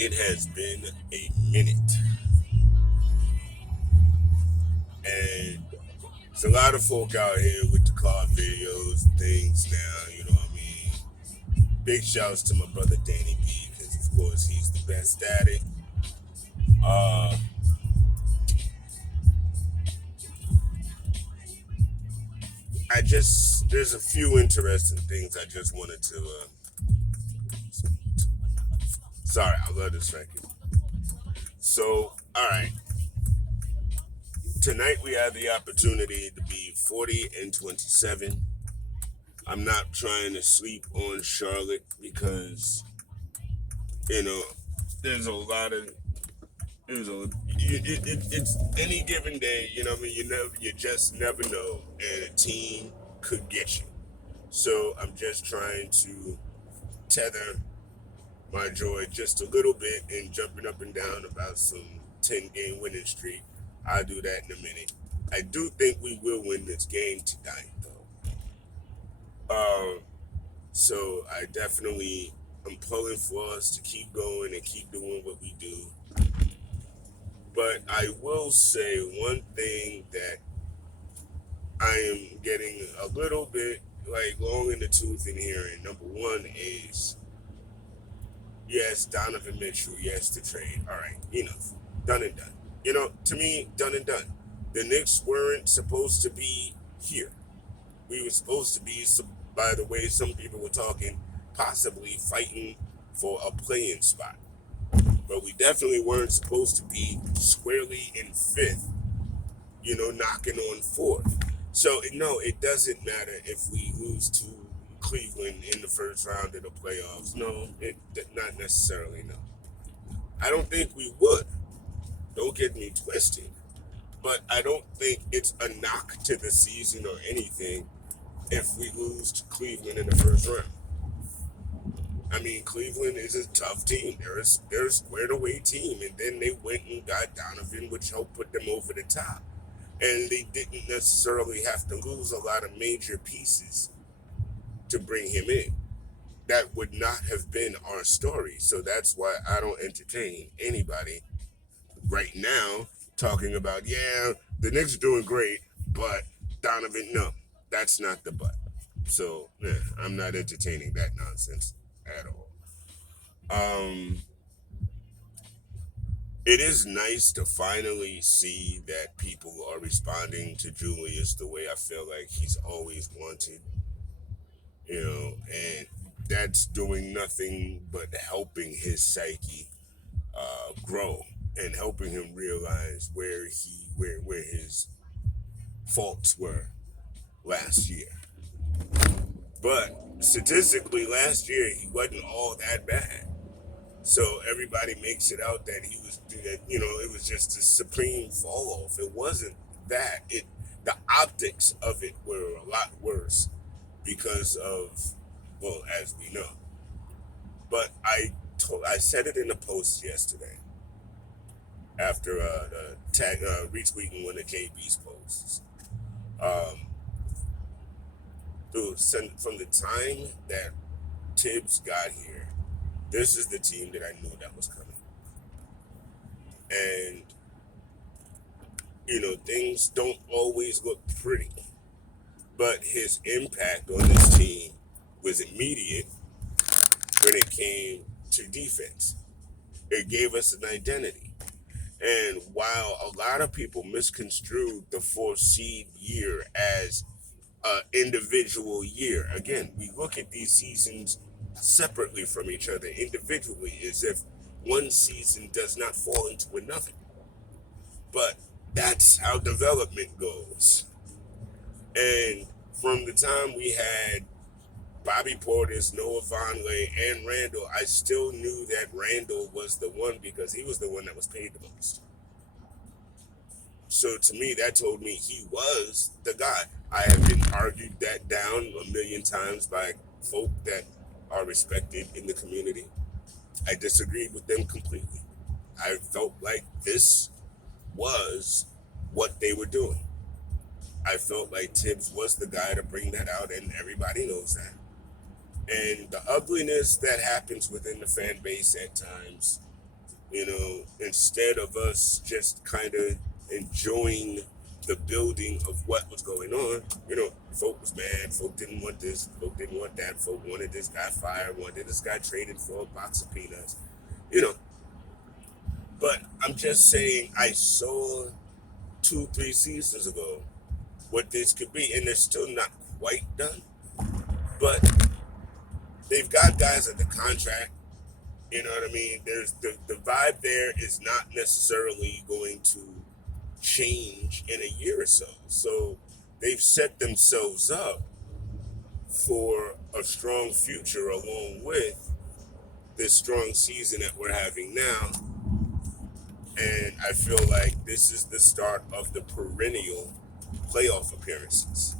It has been a minute, and there's a lot of folk out here with the car videos, things now. You know what I mean? Big shouts to my brother Danny B, because of course he's the best at it. Uh, there's a few interesting things I just wanted to. Sorry, I love this record. So, all right, tonight we have the opportunity to be 40-27. I'm not trying to sleep on Charlotte because you know there's a lot of it's any given day. You know what I mean. You just never know, and a team could get you. So I'm just trying to tether my joy just a little bit and jumping up and down about some 10-game winning streak. I'll do that in a minute. I do think we will win this game tonight, though. So I definitely am pulling for us to keep going and keep doing what we do. But I will say one thing that I am getting a little bit like long in the tooth in hearing. Number one is yes, Donovan Mitchell, yes, the trade. All right, enough. Done and done. To me, done and done. The Knicks weren't supposed to be here. We were supposed to be, by the way, some people were talking, possibly fighting for a playing spot. But we definitely weren't supposed to be squarely in fifth, knocking on fourth. So, no, it doesn't matter if we lose to Cleveland in the first round of the playoffs. No, not necessarily, no. I don't think we would. Don't get me twisted. But I don't think it's a knock to the season or anything if we lose to Cleveland in the first round. I mean, Cleveland is a tough team. They're a squared away team. And then they went and got Donovan, which helped put them over the top. And they didn't necessarily have to lose a lot of major pieces to bring him in. That would not have been our story. So that's why I don't entertain anybody right now talking about, yeah, the Knicks are doing great, but Donovan, no, that's not the but. So, yeah, I'm not entertaining that nonsense at all. Um, it is nice to finally see that people are responding to Julius the way I feel like he's always wanted, and that's doing nothing but helping his psyche grow and helping him realize where his faults were last year. But statistically, last year he wasn't all that bad. So everybody makes it out that it was just a supreme fall off. It wasn't that. The optics of it were a lot worse because of, well, as we know. But I said it in a post yesterday after the tag retweeting one of JB's posts. From the time that Tibbs got here, this is the team that I knew that was coming. And, things don't always look pretty. But his impact on this team was immediate when it came to defense. It gave us an identity. And while a lot of people misconstrued the 4th seed year as an individual year, again, we look at these seasons separately from each other individually as if one season does not fall into another. But that's how development goes. And from the time we had Bobby Portis, Noah Vonleh, and Randall, I still knew that Randall was the one because he was the one that was paid the most. So to me, that told me he was the guy. I have been argued that down a million times by folk that are respected in the community. I disagreed with them completely. I felt like this was what they were doing. I felt like Tibbs was the guy to bring that out, and everybody knows that. And the ugliness that happens within the fan base at times Instead of us just kind of enjoying the building of what was going on, folk was mad, folk didn't want this, folk didn't want that, folk wanted this guy fired, wanted this guy traded for a box of peanuts, you know. But I'm just saying, I saw 2, 3 seasons ago what this could be, and they're still not quite done, but they've got guys at the contract. You know what I mean? There's the vibe there is not necessarily going to change in a year or so. So they've set themselves up for a strong future along with this strong season that we're having now. And I feel like this is the start of the perennial playoff appearances.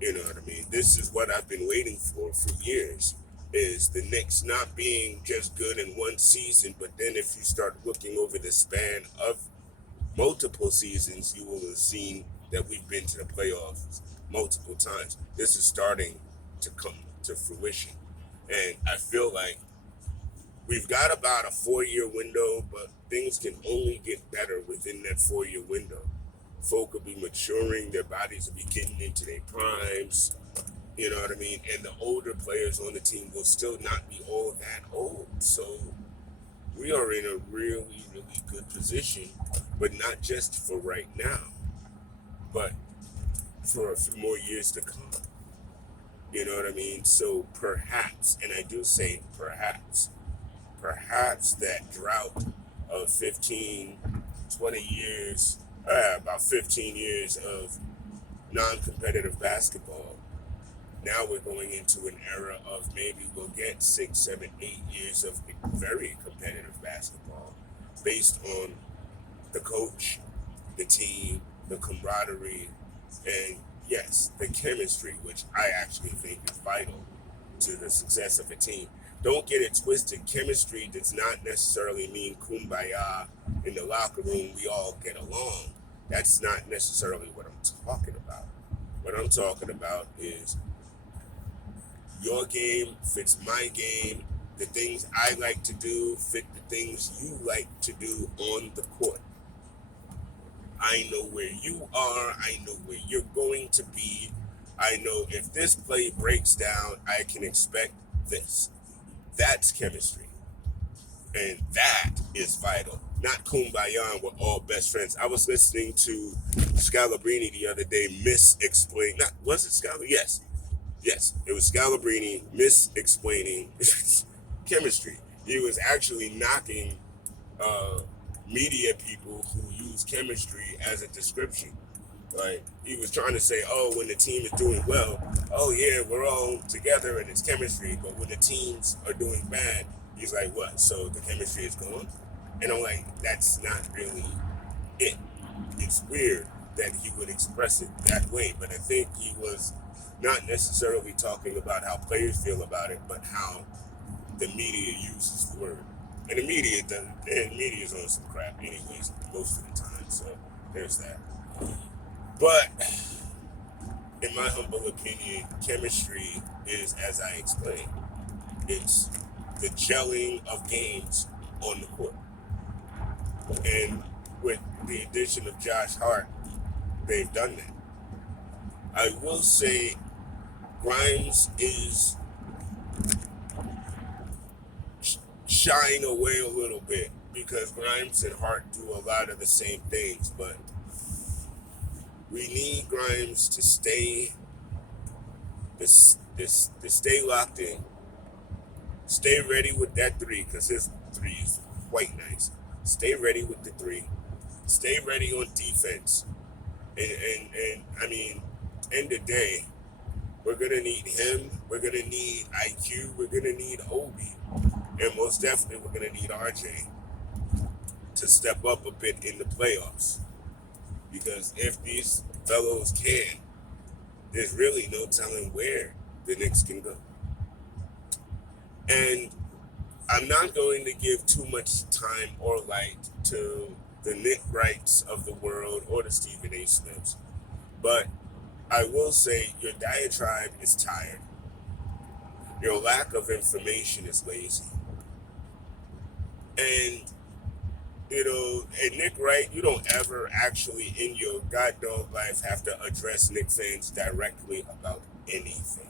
You know what I mean? This is what I've been waiting for years, is the Knicks not being just good in one season, but then if you start looking over the span of multiple seasons, you will have seen that we've been to the playoffs multiple times. This is starting to come to fruition. And I feel like we've got about a 4-year window, but things can only get better within that 4-year window. Folk will be maturing, their bodies will be getting into their primes, you know what I mean? And the older players on the team will still not be all that old. So we are in a really, really good position, but not just for right now, but for a few more years to come. You know what I mean? So perhaps, and I do say perhaps that drought of 15, 20 years, about 15 years of non-competitive basketball, now we're going into an era of maybe we'll get 6, 7, 8 years of very competitive basketball based on the coach, the team, the camaraderie, and yes, the chemistry, which I actually think is vital to the success of a team. Don't get it twisted. Chemistry does not necessarily mean kumbaya in the locker room, we all get along. That's not necessarily what I'm talking about. What I'm talking about is your game fits my game. The things I like to do fit the things you like to do on the court. I know where you are. I know where you're going to be. I know if this play breaks down, I can expect this. That's chemistry. And that is vital. Not kumbaya and we're all best friends. I was listening to Scalabrini the other day explain. Was it Scalabrini? Yes, it was Scalabrini explaining chemistry. He was actually knocking media people who use chemistry as a description. Like, he was trying to say, oh, when the team is doing well, oh yeah, we're all together and it's chemistry. But when the teams are doing bad, he's like, what? So the chemistry is gone? And I'm like, that's not really it. It's weird that he would express it that way, but I think he was not necessarily talking about how players feel about it, but how the media uses the word. And the media is on some crap anyways, most of the time. So there's that. But in my humble opinion, chemistry is, as I explained, it's the gelling of games on the court. And with the addition of Josh Hart, they've done that. I will say Grimes is shying away a little bit because Grimes and Hart do a lot of the same things, but we need Grimes to stay locked in. Stay ready with that three, because his three is quite nice. Stay ready with the three. Stay ready on defense. And I mean, end of day, we're going to need him. We're going to need IQ. We're going to need Obi. And most definitely, we're going to need RJ to step up a bit in the playoffs. Because if these fellows can, there's really no telling where the Knicks can go. And I'm not going to give too much time or light to the Nick Wrights of the world or the Stephen A. Smiths. But I will say your diatribe is tired. Your lack of information is lazy. And and Nick Wright, you don't ever actually in your god dog life have to address Nick fans directly about anything.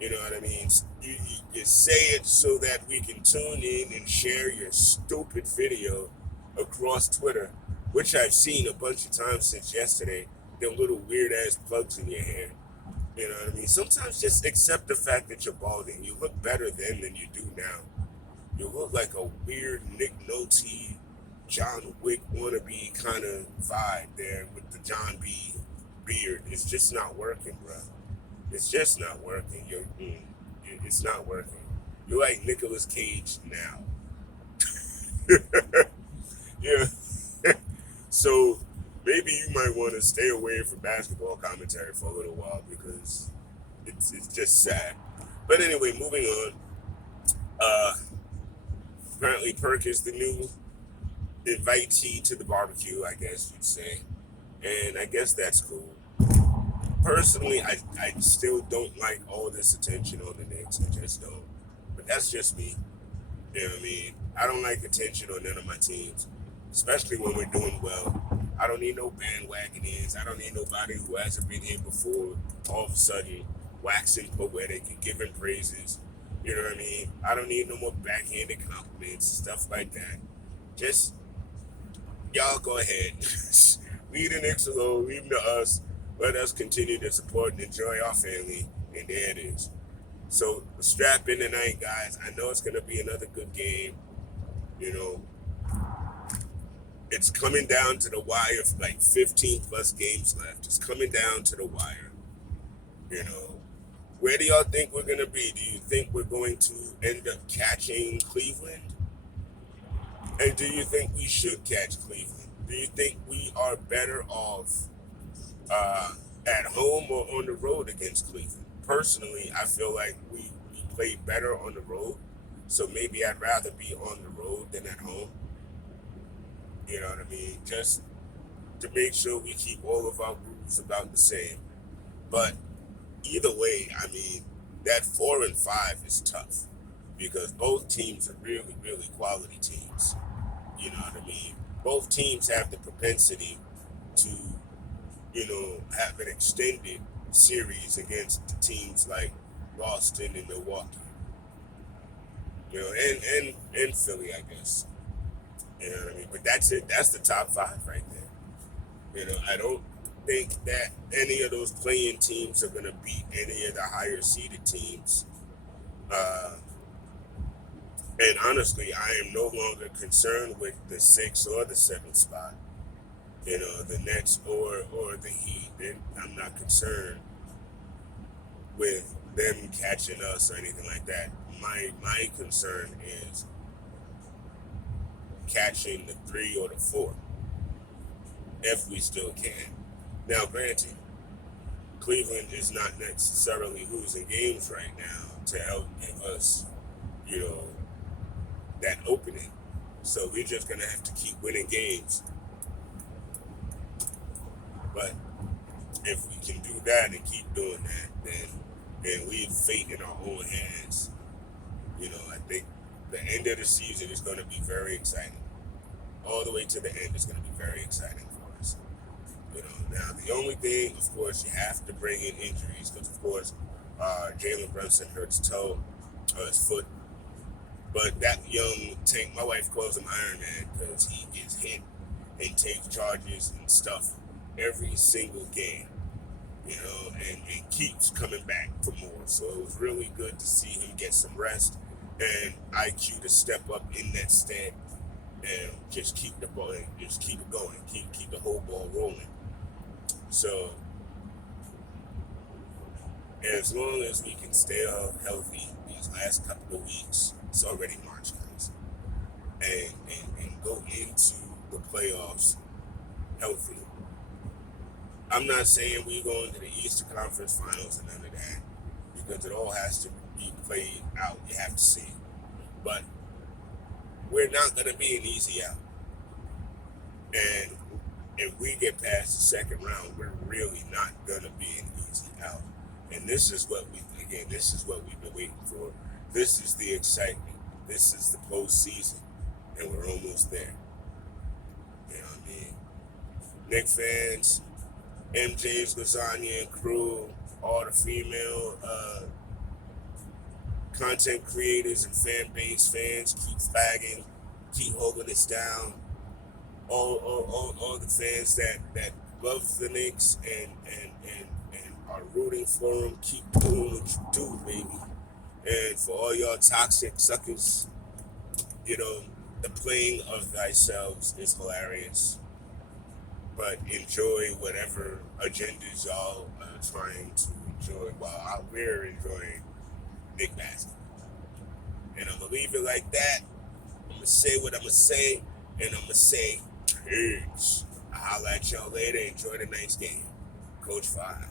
You know what I mean? You say it so that we can tune in and share your stupid video across Twitter, which I've seen a bunch of times since yesterday. Them little weird ass plugs in your hair. You know what I mean? Sometimes just accept the fact that you're balding. You look better then than you do now. You look like a weird Nick Nolte, John Wick wannabe kind of vibe there with the John B. beard. It's just not working, bro. It's just not working. It's not working. You're like Nicolas Cage now. Yeah. So maybe you might want to stay away from basketball commentary for a little while because it's just sad. But anyway, moving on. Uh, Apparently, Perk is the new invitee to the barbecue, I guess you'd say, and I guess that's cool. Personally, I still don't like all this attention on the Knicks. I just don't. But that's just me. You know what I mean? I don't like attention on none of my teams, especially when we're doing well. I don't need no bandwagoners. I don't need nobody who hasn't been here before all of a sudden waxing poetic and giving praises. You know what I mean? I don't need no more backhanded compliments, stuff like that. Just, y'all go ahead. Leave the Knicks alone. Leave them to us. Let us continue to support and enjoy our family. And there it is. So strap in tonight, guys. I know it's going to be another good game. You know, it's coming down to the wire for like 15 plus games left. It's coming down to the wire. You know, where do y'all think we're going to be? Do you think we're going to end up catching Cleveland? And do you think we should catch Cleveland? Do you think we are better off at home or on the road against Cleveland? Personally, I feel like we play better on the road. So maybe I'd rather be on the road than at home. You know what I mean? Just to make sure we keep all of our rules about the same. But either way, I mean, that 4 and 5 is tough because both teams are really, really quality teams. You know what I mean? Both teams have the propensity to, have an extended series against the teams like Boston and Milwaukee. And Philly, I guess. You know what I mean? But that's it. That's the top 5 right there. I don't think that any of those playing teams are going to beat any of the higher seeded teams. And honestly, I am no longer concerned with the 6th or the 7th spot. The Nets or the Heat. I'm not concerned with them catching us or anything like that. My concern is catching the 3 or the 4, if we still can. Now, granted, Cleveland is not necessarily losing games right now to help give us, that opening. So we're just gonna have to keep winning games. But if we can do that and keep doing that, then we have fate in our own hands. I think the end of the season is going to be very exciting. All the way to the end is going to be very exciting for us. Now the only thing, of course, you have to bring in injuries because, of course, Jalen Brunson hurt his toe, his foot. But that young tank, my wife calls him Iron Man because he gets hit and takes charges and stuff every single game, and keeps coming back for more. So it was really good to see him get some rest and IQ to step up in that stead and just keep the ball, just keep it going, keep the whole ball rolling. So as long as we can stay healthy these last couple of weeks, it's already March, guys, and go into the playoffs healthy. I'm not saying we're going to the Eastern Conference Finals and none of that because it all has to be played out. You have to see. But we're not going to be an easy out. And if we get past the second round, we're really not going to be an easy out. And this is what we've been waiting for. This is the excitement. This is the postseason. and we're almost there. You know what I mean? Knicks fans, MJ's Lasagna and crew, all the female content creators and fan base fans, keep flagging, keep holding us down. All the fans that love the Knicks and are rooting for them, keep doing what you do, baby. And for all y'all toxic suckers, you know, the playing of thyself is hilarious. But enjoy whatever agendas y'all are trying to enjoy while we're enjoying Knick basketball. And I'm going to leave it like that. I'm going to say what I'm going to say, and I'm going to say peace. I'll holla at y'all later. Enjoy the next game. Coach Fah.